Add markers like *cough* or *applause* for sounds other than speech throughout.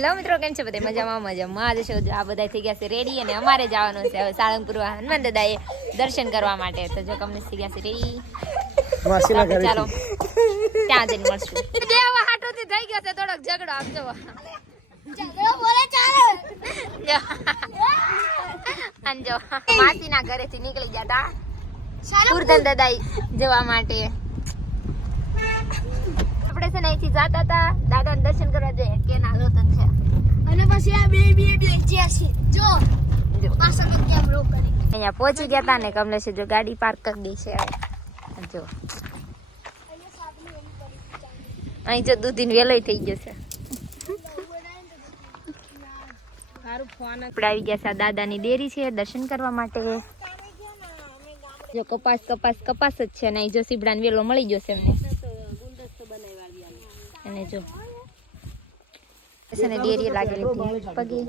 Hello મિત્રો કેમ છે બધા? મજામાં મજામાં. આજે છે આ બધા થઈ ગયા છે રેડી અને અમારે જવાનું છે હવે સાળંગપુર હનુમાન દાદાએ દર્શન કરવા માટે. તો જો કમને થઈ ગયા છે રેડી ચાલો ત્યાં જઈને મળશું. દેવા હાટોથી થઈ ગયો છે થોડોક ઝઘડો આમ જો જો. આમ જો માસીના ઘરેથી નીકળી ગયા તા. કુરદન દાદા જવા માટે. આપણે છે ને અહીંથી જાતા હતા. દાદાને દર્શન કરવા જઈએ. કેના હોતન છે. અને પછી આ બે બે બે જ્યાં છે. જો અહીંયા પહોંચી ગયા હતા ને કમલેશ જો ગાડી પાર્ક કરી દઈ છે. જો. અહીં જો દૂધીન વેલોય થઈ ગયો છે. આપણે આવી ગયા છે દાદાની ડેરી છે દર્શન કરવા માટે. જો કપાસ કપાસ કપાસ જ છે અને અહીં જો સીબડાને વેલો મળી ગયો છે એમને. અને જો. છે ડેરી લાગેલી હતી. પગે.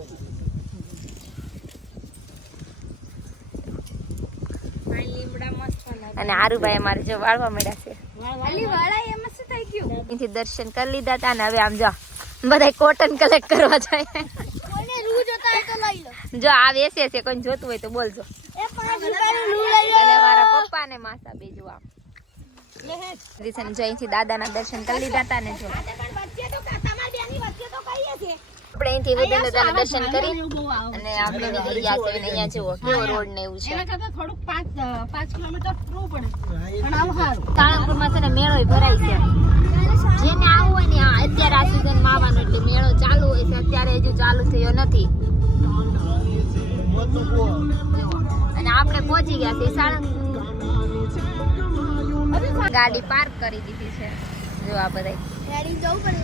અને આરુભાઈ અમારે જો વાળવા મળ્યા છે. અલી વાળા એમાં શું થઈ ગયું? અહીંથી દર્શન કરી લીધા હતા ને હવે આમ જો બધા કોટન કલેક્ટ કરવા જાય. કોઈને રૂ જોતા હોય તો લઈ લો. જો આ વેસે છે કોઈ જોતું હોય તો બોલજો. અને મારા પપ્પા ને માસા બે જો આમ રીસન દાદાના દર્શન કરી લીધા હતા ને જો. વચ્ચે તો તમારી બેની વચ્ચે તો કહીએ છે આપણે અહીંથી ઉદયન દાદાના દર્શન કરી અને આપણે નીકળી ગયા છે અહીંયા જુઓ કેવો રોડ ને એવું છે. કરતા થોડુંક પાંચ પાંચ કિલોમીટર ફરવું પડે. પણ આમ સારું. સાળંગપુરમાં છે ને મેળો ભરાય છે. જેને આવું હોય ને અત્યારે આ સિઝનમાં આવવાનો એટલે મેળો ચાલુ હોય છે. અત્યારે હજુ ચાલુ થયો નથી. અને આપણે પહોંચી ગયા છે. ગાડી પાર્ક કરી દીધી છે. જો આ બધા જવું પડે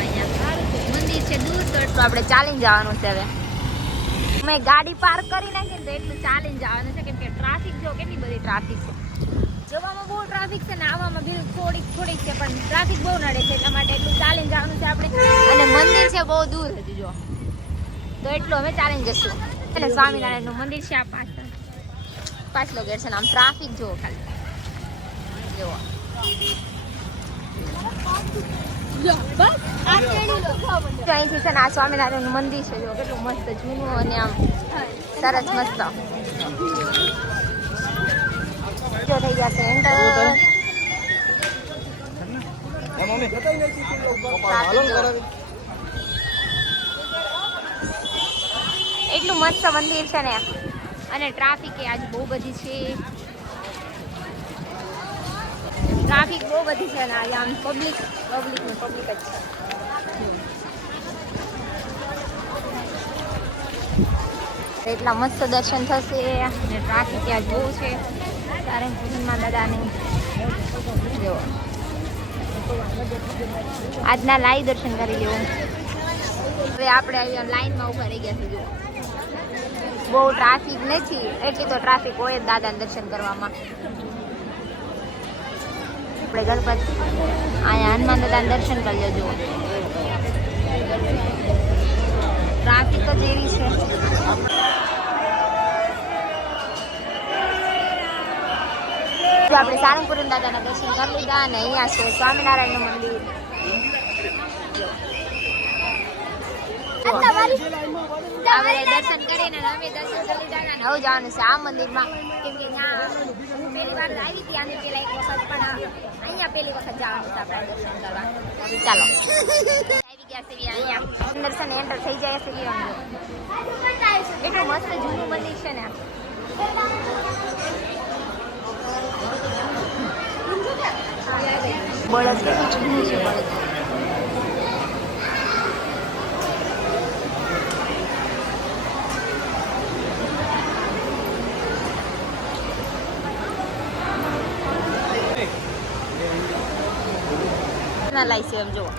અહીંયા મંદિર છે દૂર તો એટલું આપણે ચાલીને જવાનું છે હવે. મેં ગાડી પાર્ક કરી નાખીએ તો એટલું ચાલીને જવાનું છે કેમ કે ટ્રાફિક જો કેટલી બધી ટ્રાફિક છે. જવામાં બહુ ટ્રાફિક છે ને આવવામાં બિલ થોડીક થોડીક છે પણ ટ્રાફિક બહુ નડે છે એટલા માટે એટલું ચાલીને જવાનું છે આપણે. અને મંદિર છે બહુ દૂર હતું જો. તો એટલું અમે ચાલીને જશું. એટલે સ્વામિનારાયણનું મંદિર છે આ પાછળ. પાછલો ગેટ છે ને આમ ટ્રાફિક જુઓ ખાલી જુઓ બસ આ ટ્રેડી લો તો અહીંથી છે ને આ સ્વામિનારાયણનું મંદિર છે. જો કેટલું મસ્ત જૂનું અને આમ સરસ મસ્ત. જો થઈ ગયા છે. એટલું મસ્ત મંદિર છે ને. અને ટ્રાફિક એ આજે બહુ બધી છે. ટ્રાફિક બહુ બધી છે ને આમ પબ્લિક પબ્લિક ને પબ્લિક જ છે. એટલા મસ્ત દર્શન થશે અને ટ્રાફિક ત્યાં બહુ છે. સારંગપુરમાં દાદાની જો. આજના લાઈ દર્શન કરી લેવું. હવે આપણે અહીંયા લાઈનમાં ઊભા રહી ગયા છે જુઓ બહુ ટ્રાફિક નથી, એટલી તો ટ્રાફિક હોય દાદાના દર્શન કરવામાં. આપણે ગણપત. અહીંયા હનુમાન દાદાના દર્શન કરી લેજો. ટ્રાફિક જ એવી છે. આપણે સારંગપુર દાદાના દર્શન કરી લીધા અને અહીંયા છે સ્વામિનારાયણનું મંદિર. આપણે દર્શન કરીને અને અમે દર્શન કરી હવે જવાનું છે આ મંદિરમાં. કેમ કે ત્યાં પહેલી વાર આવી હતી આની પહેલા એક વખત પણ અહીંયા પહેલી વખત જવાનું છે આપણે દર્શન કરવા. ચાલો. આવી ગયા છે અહીંયા. અંદર છે ને એન્ટર થઈ જાય છે એટલું મસ્ત જૂનું મંદિર છે ને બળદ કેટલું જૂનું છે બળદ. ના લાઈ છે એમ જુઓ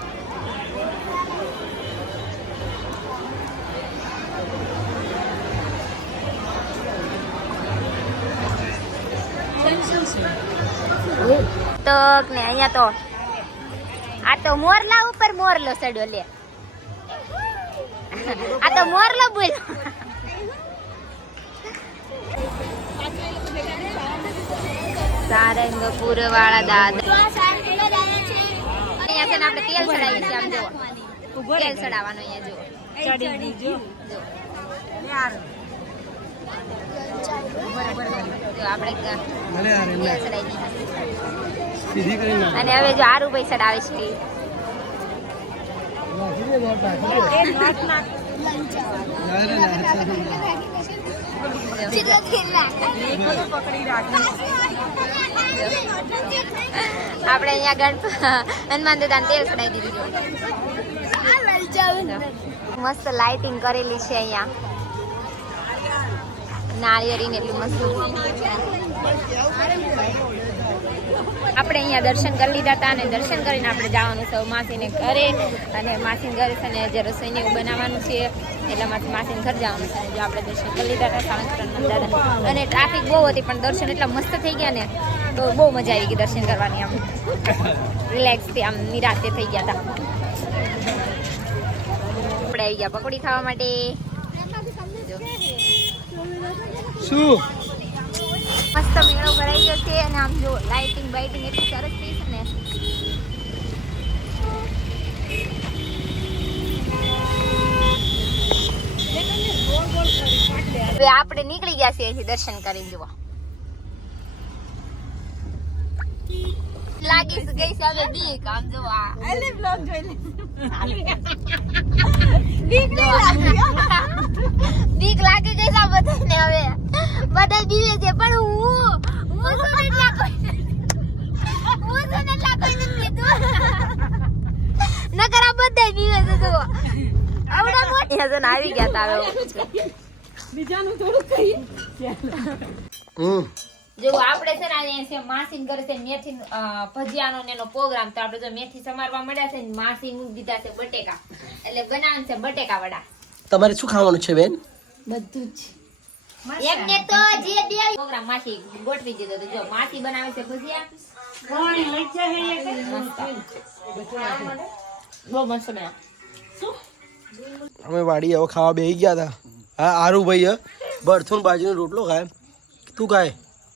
તક ને અહીંયા તો આ તો મોરલા ઉપર મોરલો ચડ્યો લે. આ તો મોરલો બોલ સારંગપુર વાળા દાદા. છે ને આપણે તેલ ચડાવીએ છીએ આમ જુઓ. તેલ ચડાવવાનું અહીંયા જુઓ. ચડી જો અને હવે જો આરુ ભાઈ ચડાવે છે પકડી રાખી. આપણે અહીંયા ગણપ હનુમાન દાદાને તેલ ચડાવી દીધું મસ્ત લાઇટિંગ કરેલી છે અહીંયા. નાળિયેરીને એટલું મસ્ત. આપણે અહીંયા દર્શન કરી લીધા હતા અને દર્શન કરીને આપણે જવાનું છે માસીને ઘરે. અને માસીને ઘરે છે ને જે રસોઈને એવું બનાવવાનું છે, એટલા માટે માસીને ઘર જવાનું છે. જો આપણે દર્શન કરી લીધા હતા સાળંગપુરના અને ટ્રાફિક બહુ હતી, પણ દર્શન એટલા મસ્ત થઈ ગયા ને, તો બહુ મજા આવી ગઈ દર્શન કરવાની આમ. રિલેક્સથી આમ નિરાતે થઈ ગયા હતા. આપણે આવી ગયા પકોડી ખાવા માટે. શું? મસ્ત મેળો ભરાઈ ગયો છે અને આમ જો લાઇટિંગ બાઇટિંગ એટલી સરસ થઈ છે ને. હવે આપણે નીકળી ગયા છીએ અહીંથી દર્શન કરીને જુઓ. લાગી ગઈ છે હવે બીક. આમ જો આ. બ્લોગ જોઈ લે. *laughs* બીક લાગી. ગઈ છે બધાને હવે. બધા બીવે છે પણ હું હું તો એટલા કોઈ હું તો એટલા કોઈ નથી કીધું. નકર આ બધા બીવે છે તો આવડા મોટી હજન આવી ગયા તા બીજાનું થોડું કહી હમ. જો આપણે છે ને અહીંયા છે માસી ઘરે છે મેથી ભજીયાનો ને એનો પ્રોગ્રામ તો આપણે જો મેથી સમારવા મળ્યા છે ને માસી મૂકી દીધા છે બટેકા. એટલે બનાવ છે બટેકા વડા. તમારે શું ખાવાનું છે બેન? બધું જ. એમને તો જે બે પ્રોગ્રામ માસી ગોઠવી દીધો તો જો માસી બનાવે છે ભજીયા. કોણ લઈ જાય એ બહુ મસ્ત બન્યા અમે વાડી હવે ખાવા બેસી ગયા હતા. હા આરુ ભાઈ બરથુન બાજરીનો રોટલો ખાય. તું ખાય.